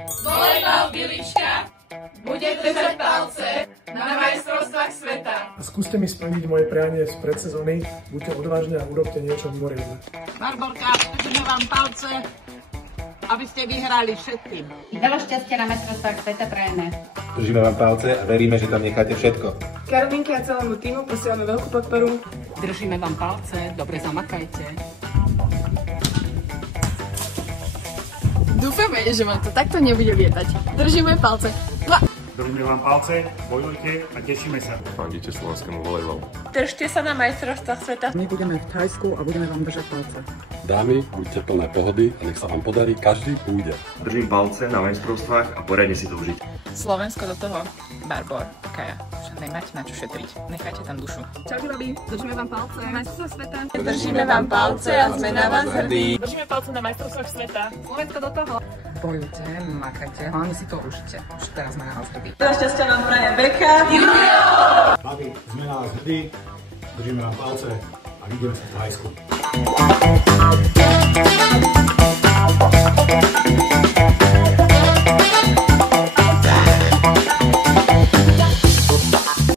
Volejbal Bilička bude držať palce na majstrovstvách sveta. A skúste mi splniť moje prianie z predsezóny, buďte odvážne a urobte niečo mimoriadne. Barborka, držíme vám palce, aby ste vyhrali všetkým. Veľa šťastia na majstrovstvách sveta prajeme. Držíme vám palce a veríme, že tam necháte všetko. Karolinke a celému týmu posielame veľkú podporu. Držíme vám palce, dobre zamakajte. Dúfame, že vám to takto nebude lietať. Držíme palce. Držíme vám palce, bojujte a tešíme sa. Fandíte slovenskému volejbalu. Držte sa na majstrovstvách sveta. My budeme v Thajsku a budeme vám držať palce. Dámy, buďte plné pohody a nech sa vám podarí každý púde. Držím palce na majstrovstvách a poriadne si to užiť. Slovensko do toho. Barbor, Kaja. Nemáte na čo šetriť. Nechajte tam dušu. Čau, babi. Držíme vám palce. Majstrovstvá sveta. Držíme vám palce a sme na vás hrdí. Držíme palce na majstrovstvách sveta. Slovensko do toho. Bojujte, makajte, hlavne si to užite. Už teraz sme na vás hrdí. Veľa šťastia vám prajem Beka. Babi, sme na vás hrdí, držíme vám palce a vidíme sa v Thajsku.